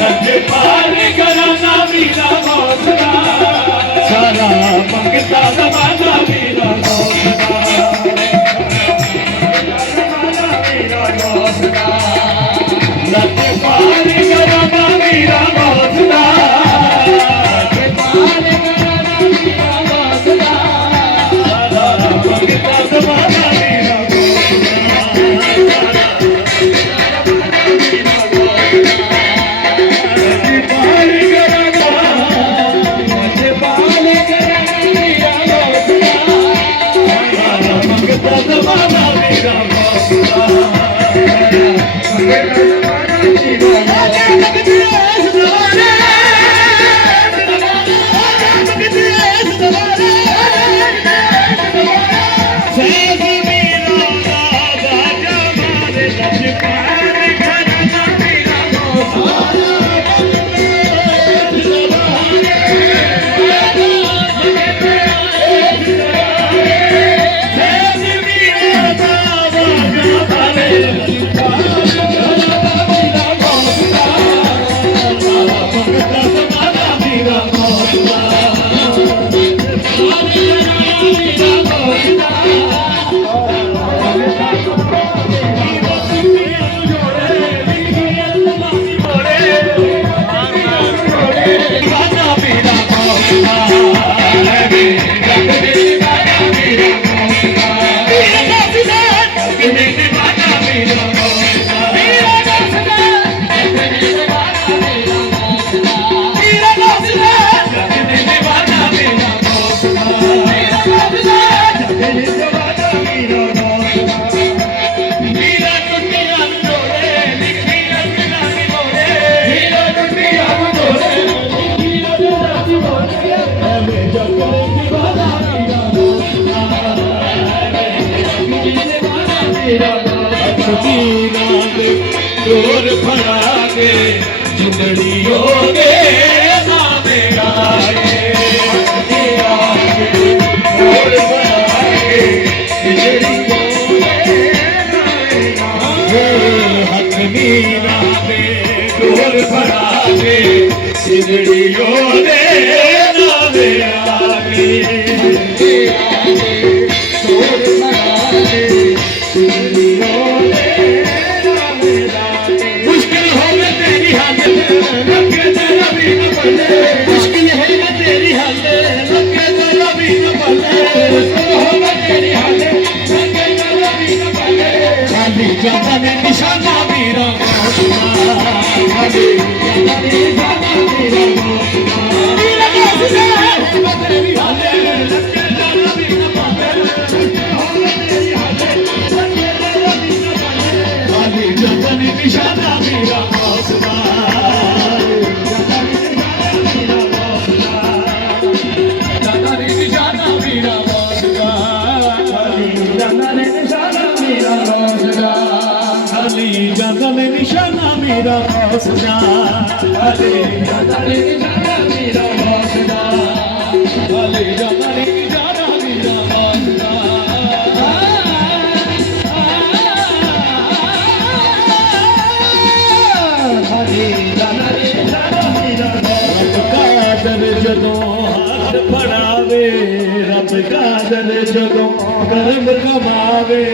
सच पार कराना मीरा गौसदा सारा मंगता जमाना मीरा गौसदा सच पार कराना मीरा गौसदा चोर फड़ा के चुंदड़ियों के नामे गाए चोर फड़ा के चुंदड़ियों के नामे गाए हाथ मीरा में चोर फड़ा के चुंदड़ियों के नामे गाए चोर फड़ा के चुंदड़ियों मुश्किल है ना तेरी हालत लगे चलो भी न पले तेरी हालत लगे चलो भी न पले खाली जाता ने निशाना मेरा खाली जाता ने निशाना मेरा तेरी हालत लगे चलो भी न पले तेरी हालत लगे चलो भी न पले खाली जाता ने निशाना मेरा निशाना मेरा गौसदा अरे जाता रे निशाना मेरा गौसदा अरे जाता रे निशाना मेरा गौसदा अरे जाता रे निशाना मेरा गौसदा कादर जदों हाथ फड़ावे रब कादर जदों करम कमावे